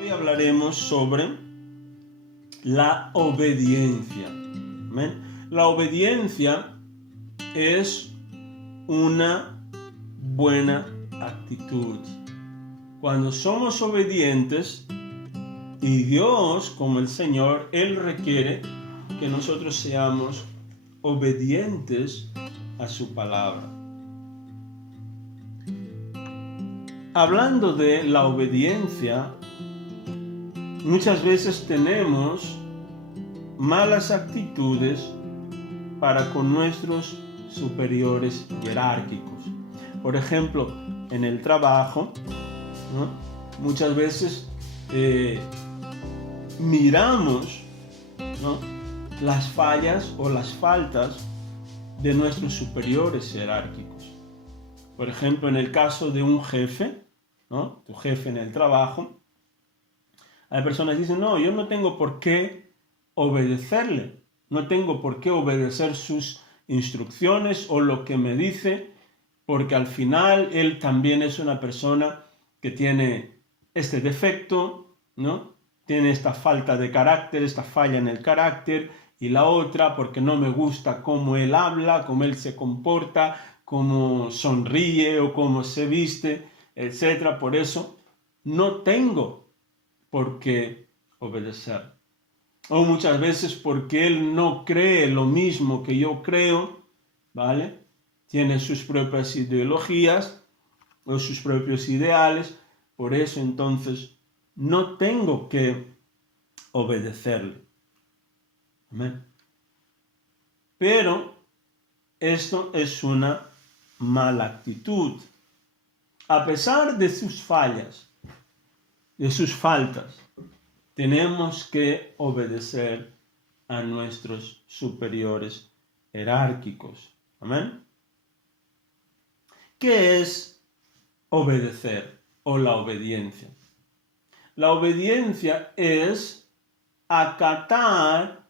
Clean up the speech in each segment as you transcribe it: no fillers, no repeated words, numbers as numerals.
Hoy hablaremos sobre la obediencia. ¿Amén? La obediencia es una buena actitud. Cuando somos obedientes, y Dios, como el Señor, Él requiere que nosotros seamos obedientes a su palabra. Hablando de la obediencia, muchas veces tenemos malas actitudes para con nuestros superiores jerárquicos. Por ejemplo, en el trabajo, ¿no? Muchas veces miramos, ¿no?, las fallas o las faltas de nuestros superiores jerárquicos. Por ejemplo, en el caso de un jefe, ¿no?, tu jefe en el trabajo, hay personas que dicen, no, yo no tengo por qué obedecerle, no tengo por qué obedecer sus instrucciones o lo que me dice, porque al final él también es una persona que tiene este defecto, ¿no? Tiene esta falta de carácter, esta falla en el carácter, y la otra porque no me gusta cómo él habla, cómo él se comporta, cómo sonríe o cómo se viste, etc. Por eso no tengo por qué obedecer. O muchas veces porque él no cree lo mismo que yo creo, ¿vale? Tiene sus propias ideologías o sus propios ideales, por eso entonces no tengo que obedecerle. ¿Amén? Pero esto es una mala actitud. A pesar de sus fallas, de sus faltas, tenemos que obedecer a nuestros superiores jerárquicos. ¿Amén? ¿Qué es obedecer o la obediencia? La obediencia es acatar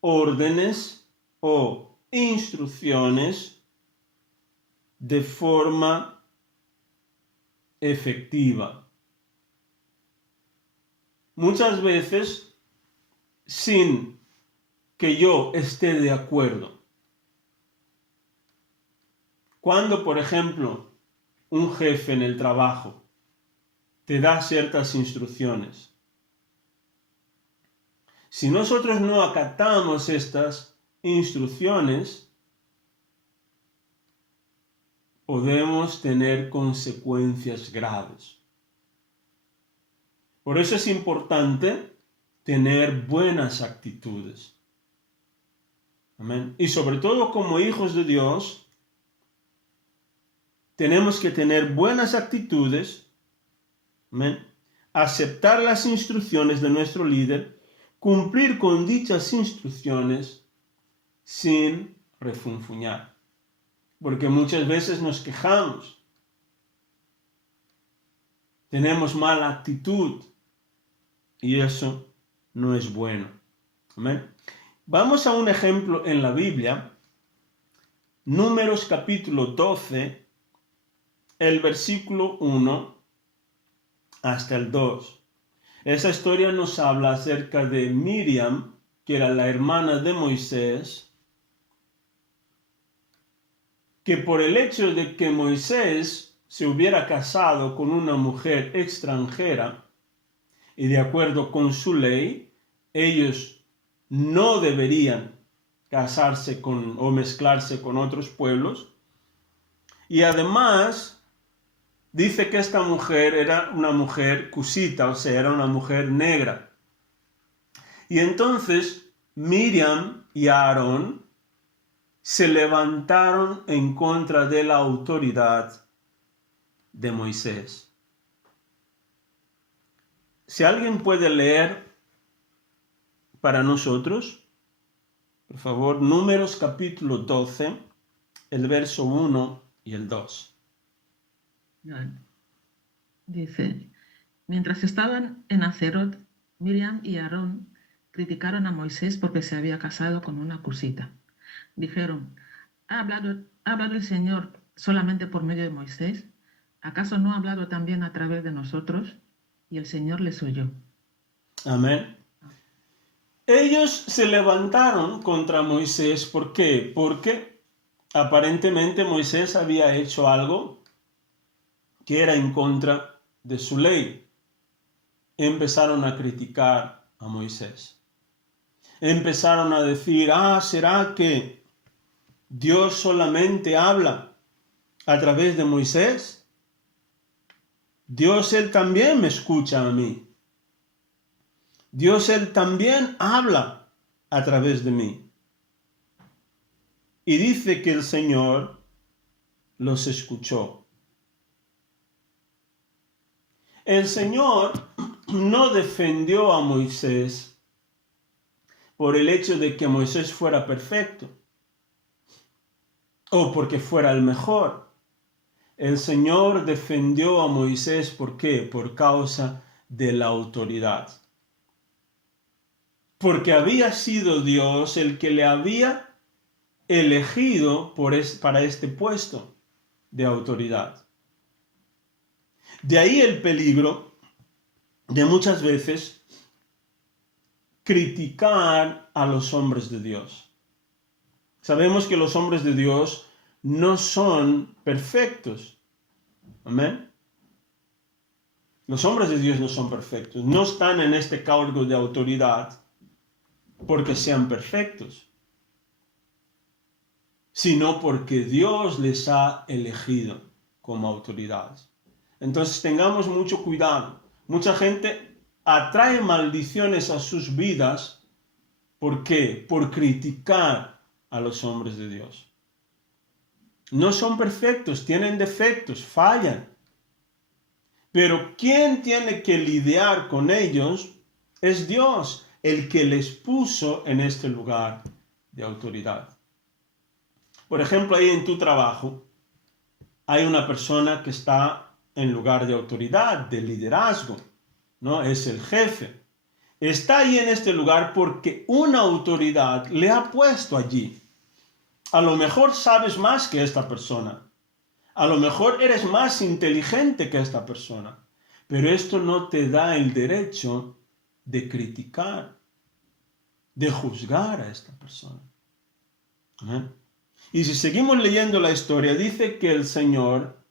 órdenes o instrucciones de forma efectiva. Muchas veces sin que yo esté de acuerdo. Cuando, por ejemplo, un jefe en el trabajo te da ciertas instrucciones, si nosotros no acatamos estas instrucciones, podemos tener consecuencias graves. Por eso es importante tener buenas actitudes. Amén. Y sobre todo como hijos de Dios, tenemos que tener buenas actitudes, amén, aceptar las instrucciones de nuestro líder, cumplir con dichas instrucciones sin refunfuñar. Porque muchas veces nos quejamos, tenemos mala actitud y eso no es bueno. ¿Amén? Vamos a un ejemplo en la Biblia, Números capítulo 12, el versículo 1 hasta el 2. Esa historia nos habla acerca de Miriam, que era la hermana de Moisés, que por el hecho de que Moisés se hubiera casado con una mujer extranjera, y de acuerdo con su ley, ellos no deberían casarse con o mezclarse con otros pueblos, y además dice que esta mujer era una mujer cusita, o sea, era una mujer negra. Y entonces Miriam y Aarón se levantaron en contra de la autoridad de Moisés. Si alguien puede leer para nosotros, por favor, Números capítulo 12, el verso 1 y el 2. Dice, mientras estaban en Acerot, Miriam y Aarón criticaron a Moisés porque se había casado con una cusita. Dijeron, ¿ha hablado el Señor solamente por medio de Moisés? ¿Acaso no ha hablado también a través de nosotros? y el Señor les oyó. Amén. Ellos se levantaron contra Moisés. ¿Por qué? Porque aparentemente Moisés había hecho algo que era en contra de su ley. Empezaron a criticar a Moisés. Empezaron a decir, ¿será que Dios solamente habla a través de Moisés? Dios, Él también me escucha a mí. Dios, Él también habla a través de mí. Y dice que el Señor los escuchó. El Señor no defendió a Moisés por el hecho de que Moisés fuera perfecto o porque fuera el mejor. El Señor defendió a Moisés, ¿por qué? Por causa de la autoridad. Porque había sido Dios el que le había elegido para este puesto de autoridad. De ahí el peligro de muchas veces criticar a los hombres de Dios. Sabemos que los hombres de Dios no son perfectos. Amén. Los hombres de Dios no son perfectos. No están en este cargo de autoridad porque sean perfectos, sino porque Dios les ha elegido como autoridades. Entonces tengamos mucho cuidado. Mucha gente atrae maldiciones a sus vidas. ¿Por qué? Por criticar a los hombres de Dios. No son perfectos, tienen defectos, fallan. Pero quien tiene que lidiar con ellos es Dios, el que les puso en este lugar de autoridad. Por ejemplo, ahí en tu trabajo hay una persona que está en lugar de autoridad, de liderazgo, ¿no? Es el jefe. Está ahí en este lugar porque una autoridad le ha puesto allí. A lo mejor sabes más que esta persona. A lo mejor eres más inteligente que esta persona. Pero esto no te da el derecho de criticar, de juzgar a esta persona. ¿Eh? Y si seguimos leyendo la historia, dice que el Señor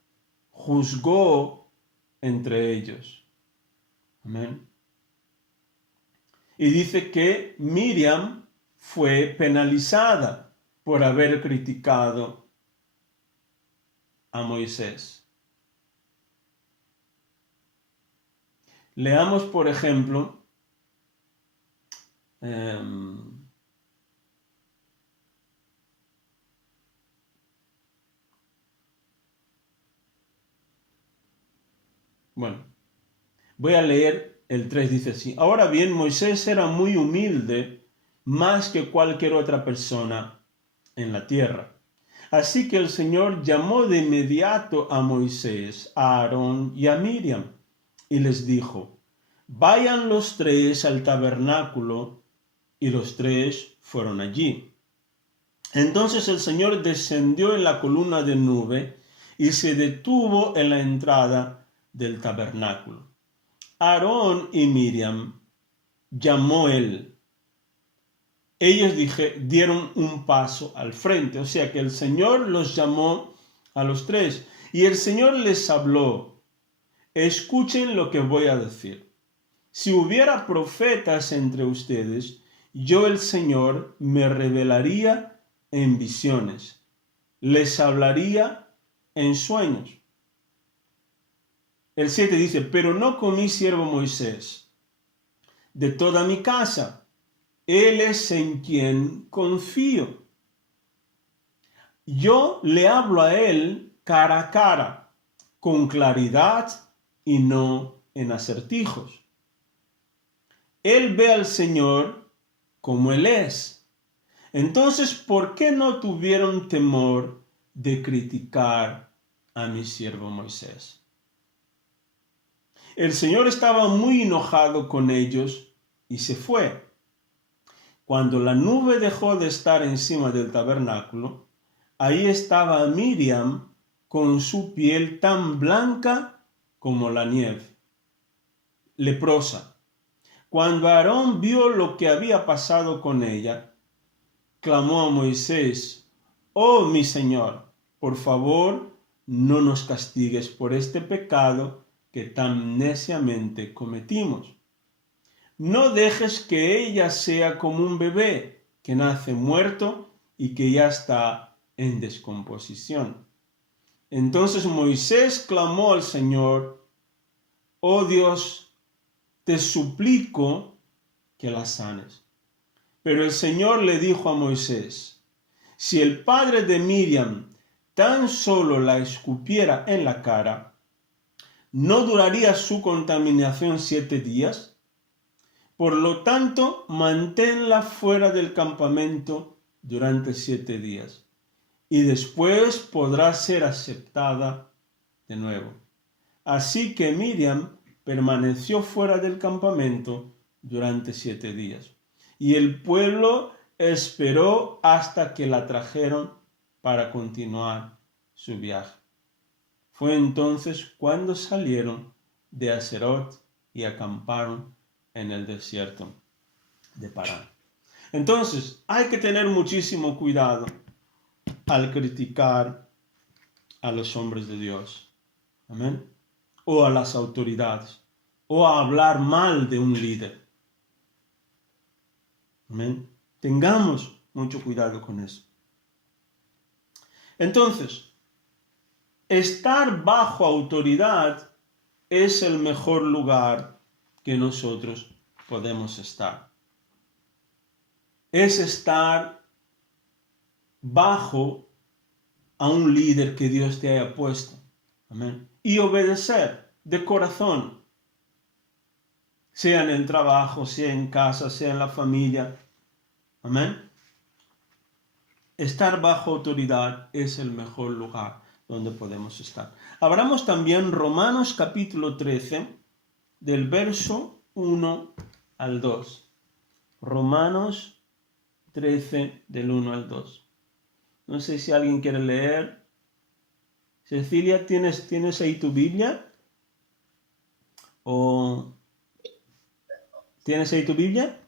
juzgó entre ellos. Amén. Y dice que Miriam fue penalizada por haber criticado a Moisés. Leamos, por ejemplo, voy a leer el 3, dice así. Ahora bien, Moisés era muy humilde, más que cualquier otra persona en la tierra. Así que el Señor llamó de inmediato a Moisés, a Aarón y a Miriam, y les dijo, vayan los tres al tabernáculo, y los tres fueron allí. Entonces el Señor descendió en la columna de nube y se detuvo en la entrada del tabernáculo. Aarón y Miriam llamó él. Ellos dieron un paso al frente, o sea que el Señor los llamó a los tres y el Señor les habló. Escuchen lo que voy a decir. Si hubiera profetas entre ustedes, yo el Señor me revelaría en visiones, les hablaría en sueños. El 7 dice, pero no con mi siervo Moisés, de toda mi casa, él es en quien confío. Yo le hablo a él cara a cara, con claridad y no en acertijos. Él ve al Señor como Él es. Entonces, ¿por qué no tuvieron temor de criticar a mi siervo Moisés? El Señor estaba muy enojado con ellos y se fue. Cuando la nube dejó de estar encima del tabernáculo, ahí estaba Miriam con su piel tan blanca como la nieve. leprosa. Cuando Aarón vio lo que había pasado con ella, clamó a Moisés: «Oh, mi Señor, por favor, no nos castigues por este pecado que tan neciamente cometimos. No dejes que ella sea como un bebé que nace muerto y que ya está en descomposición». Entonces Moisés clamó al Señor: «Oh Dios, te suplico que la sanes». Pero el Señor le dijo a Moisés: «Si el padre de Miriam tan solo la escupiera en la cara, ¿no duraría su contaminación 7 días? Por lo tanto, manténla fuera del campamento durante 7 días, y después podrá ser aceptada de nuevo». Así que Miriam permaneció fuera del campamento durante 7 días, y el pueblo esperó hasta que la trajeron para continuar su viaje. Fue entonces cuando salieron de Haserot y acamparon en el desierto de Parán. Entonces, hay que tener muchísimo cuidado al criticar a los hombres de Dios. Amén. O a las autoridades, o a hablar mal de un líder. Amén. Tengamos mucho cuidado con eso. Entonces, estar bajo autoridad es el mejor lugar que nosotros podemos estar. Es estar bajo a un líder que Dios te haya puesto. Amén. Y obedecer de corazón, sea en el trabajo, sea en casa, sea en la familia. Amén. Estar bajo autoridad es el mejor lugar donde podemos estar. Abramos también Romanos capítulo 13, del verso 1 al 2. Romanos 13, del 1 al 2. No sé si alguien quiere leer. Cecilia, ¿tienes ahí tu Biblia? ¿O tienes ahí tu Biblia?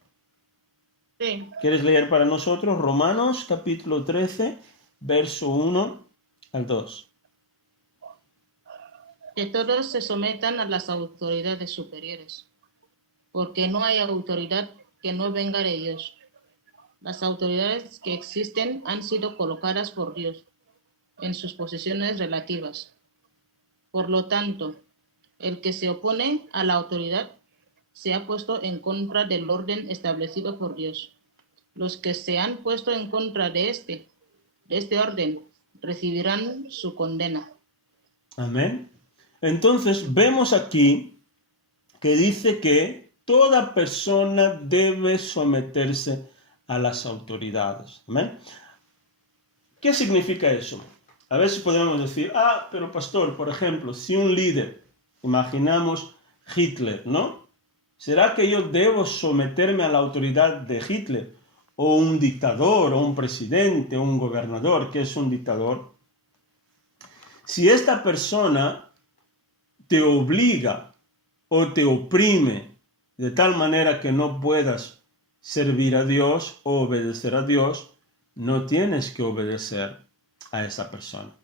Sí. ¿Quieres leer para nosotros Romanos capítulo 13, verso 1 al 2? Que todos se sometan a las autoridades superiores, porque no hay autoridad que no venga de Dios. Las autoridades que existen han sido colocadas por Dios en sus posiciones relativas. Por lo tanto, el que se opone a la autoridad se ha puesto en contra del orden establecido por Dios. Los que se han puesto en contra de este orden recibirán su condena. Amén. Entonces vemos aquí que dice que toda persona debe someterse a las autoridades. Amén. ¿Qué significa eso? A veces podemos decir: pero pastor, por ejemplo, si un líder, imaginamos Hitler, ¿no? ¿Será que yo debo someterme a la autoridad de Hitler? O un dictador, o un presidente, o un gobernador, que es un dictador. Si esta persona te obliga o te oprime de tal manera que no puedas servir a Dios o obedecer a Dios, no tienes que obedecer a esa persona.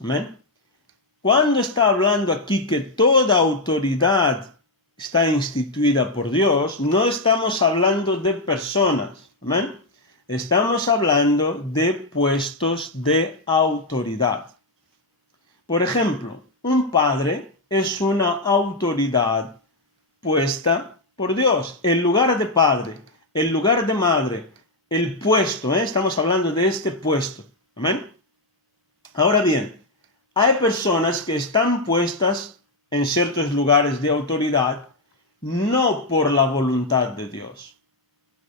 Amén. Cuando está hablando aquí que toda autoridad está instituida por Dios, no estamos hablando de personas. Amén. Estamos hablando de puestos de autoridad. Por ejemplo, un padre es una autoridad puesta por Dios. El lugar de padre, el lugar de madre, el puesto, estamos hablando de este puesto. Amén. Ahora bien, hay personas que están puestas en ciertos lugares de autoridad no por la voluntad de Dios.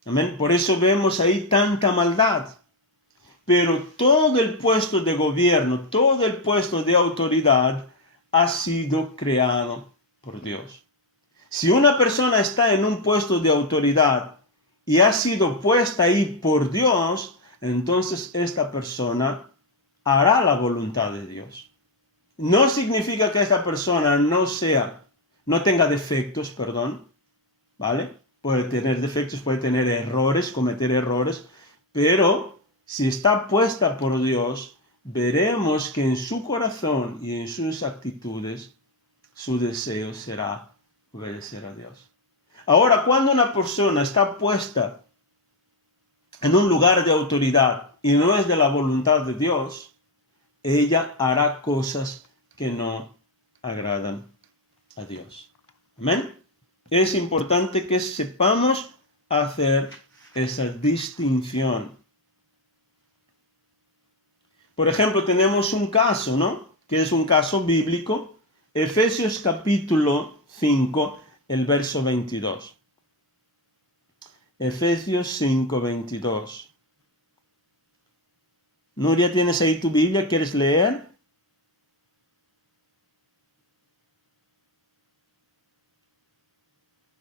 Amén. Por eso vemos ahí tanta maldad. Pero todo el puesto de gobierno, todo el puesto de autoridad ha sido creado por Dios. Si una persona está en un puesto de autoridad y ha sido puesta ahí por Dios, entonces esta persona hará la voluntad de Dios. No significa que esta persona no no tenga defectos, perdón, ¿vale? Puede tener defectos, puede tener errores, cometer errores, pero si está puesta por Dios, veremos que en su corazón y en sus actitudes, su deseo será obedecer a Dios. Ahora, cuando una persona está puesta en un lugar de autoridad y no es de la voluntad de Dios, ella hará cosas que no agradan a Dios. Amén. Es importante que sepamos hacer esa distinción. Por ejemplo, tenemos un caso, ¿no? Que es un caso bíblico. Efesios capítulo 5, el verso 22. Efesios 5, 22. Nuria, ¿tienes ahí tu Biblia? ¿Quieres leer?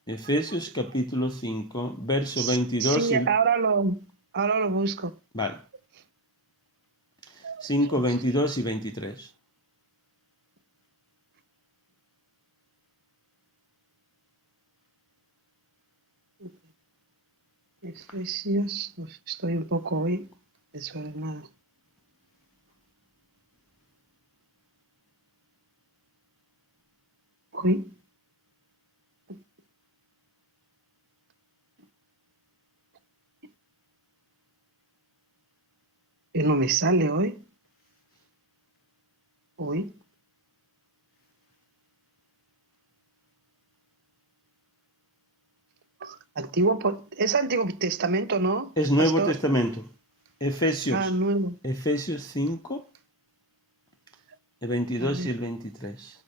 Efesios capítulo 5, verso 22. Sí, ahora lo busco. Vale. 5, 22 y 23. Efesios, estoy un poco hoy desordenado. Uy. Que no me sale hoy. Uy. Es Antiguo Testamento, ¿no? Es Nuevo Pastor? Testamento. Efesios. Nuevo. Efesios 5, el 22 y el 23.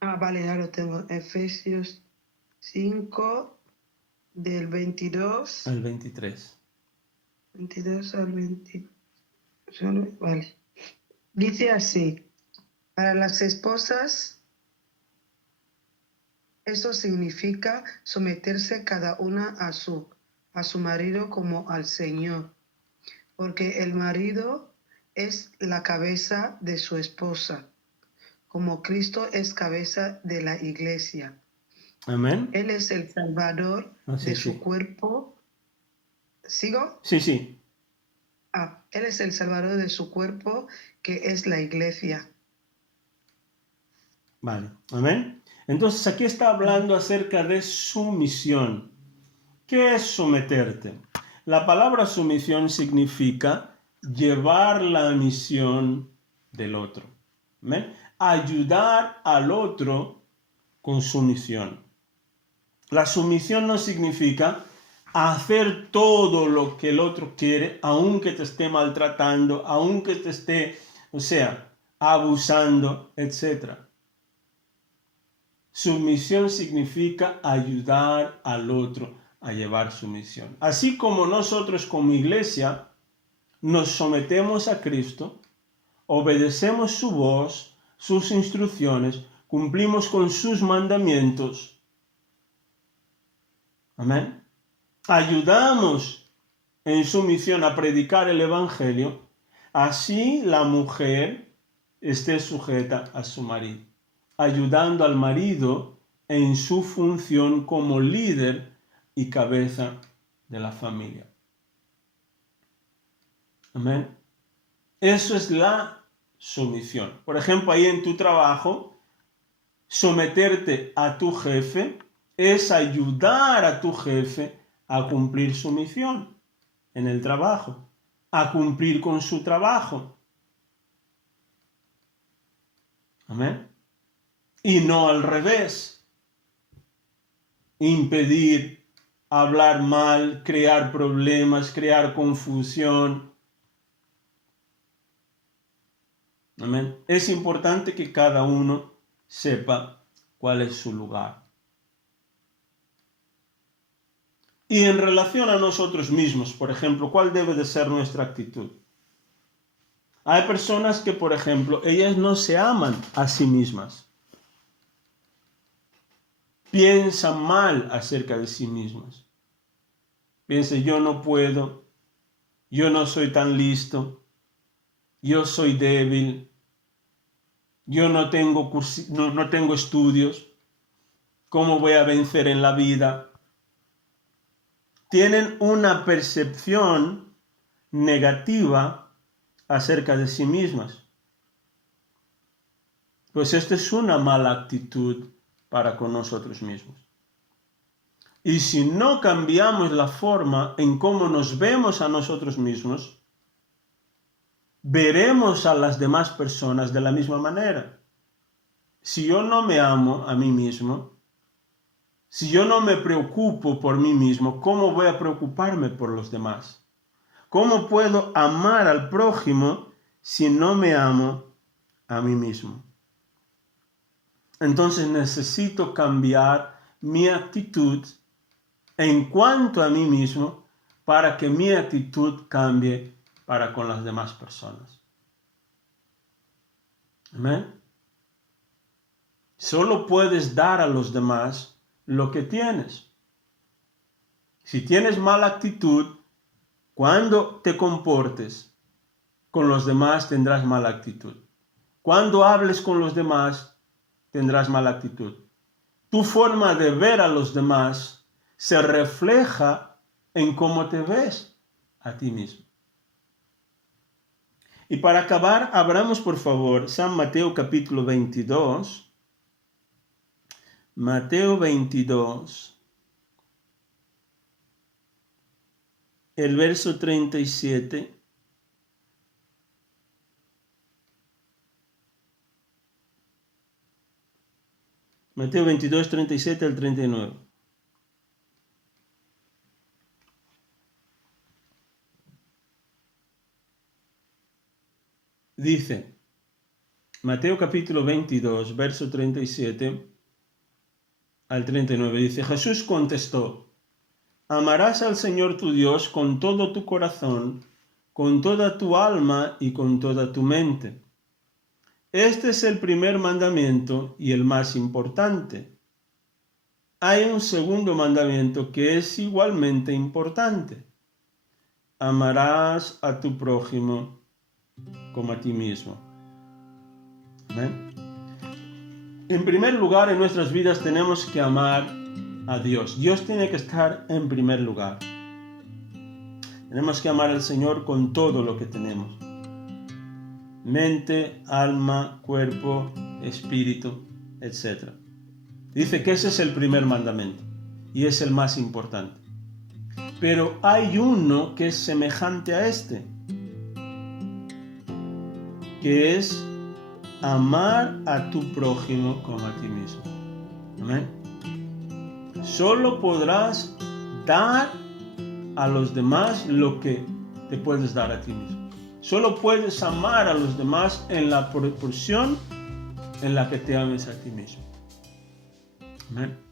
Vale, ya lo tengo. Efesios 5, del 22 Al 23. 22 al 20. Vale. Dice así: para las esposas, eso significa someterse cada una a su marido como al Señor, porque el marido es la cabeza de su esposa, como Cristo es cabeza de la iglesia. Amén. Él es el salvador de su cuerpo. ¿Sigo? Sí. Él es el salvador de su cuerpo, que es la iglesia. Vale. Amén. Entonces aquí está hablando acerca de sumisión. ¿Qué es someterte? La palabra sumisión significa llevar la misión del otro. ¿Amén? Ayudar al otro con sumisión. La sumisión no significa hacer todo lo que el otro quiere, aunque te esté maltratando, aunque te esté, abusando, etc. Sumisión significa ayudar al otro a llevar su misión. Así como nosotros como iglesia nos sometemos a Cristo, obedecemos su voz, sus instrucciones, cumplimos con sus mandamientos. Amén. Ayudamos en su misión a predicar el Evangelio, así la mujer esté sujeta a su marido, ayudando al marido en su función como líder y cabeza de la familia. Amén. Eso es la sumisión. Por ejemplo, ahí en tu trabajo, someterte a tu jefe es ayudar a tu jefe a cumplir su misión en el trabajo, a cumplir con su trabajo. Amén. Y no al revés. Impedir, hablar mal, crear problemas, crear confusión. Amén. Es importante que cada uno sepa cuál es su lugar. Y en relación a nosotros mismos, por ejemplo, ¿cuál debe de ser nuestra actitud? Hay personas que, por ejemplo, ellas no se aman a sí mismas. Piensan mal acerca de sí mismas. Piensan, yo no puedo, yo no soy tan listo, yo soy débil, yo no tengo estudios, ¿cómo voy a vencer en la vida? Tienen una percepción negativa acerca de sí mismas. Pues esta es una mala actitud para con nosotros mismos. Y si no cambiamos la forma en cómo nos vemos a nosotros mismos, veremos a las demás personas de la misma manera. Si yo no me amo a mí mismo, si yo no me preocupo por mí mismo, ¿cómo voy a preocuparme por los demás? ¿Cómo puedo amar al prójimo si no me amo a mí mismo? Entonces necesito cambiar mi actitud en cuanto a mí mismo para que mi actitud cambie para con las demás personas. ¿Amén? Solo puedes dar a los demás lo que tienes. Si tienes mala actitud, cuando te comportes con los demás tendrás mala actitud. Cuando hables con los demás tendrás mala actitud. Tu forma de ver a los demás se refleja en cómo te ves a ti mismo. Y para acabar, abramos por favor San Mateo capítulo 22. Mateo 22. El verso 37. Mateo 22, 37 al 39. Dice, Mateo capítulo 22, verso 37 al 39, dice, Jesús contestó, amarás al Señor tu Dios con todo tu corazón, con toda tu alma y con toda tu mente. Este es el primer mandamiento y el más importante. Hay un segundo mandamiento que es igualmente importante. Amarás a tu prójimo como a ti mismo. ¿Amén? En primer lugar, en nuestras vidas tenemos que amar a Dios. Dios tiene que estar en primer lugar. Tenemos que amar al Señor con todo lo que tenemos. Mente, alma, cuerpo, espíritu, etc. Dice que ese es el primer mandamiento y es el más importante. Pero hay uno que es semejante a este, que es amar a tu prójimo como a ti mismo. Amén. Solo podrás dar a los demás lo que te puedes dar a ti mismo. Solo puedes amar a los demás en la proporción en la que te ames a ti mismo. Amén.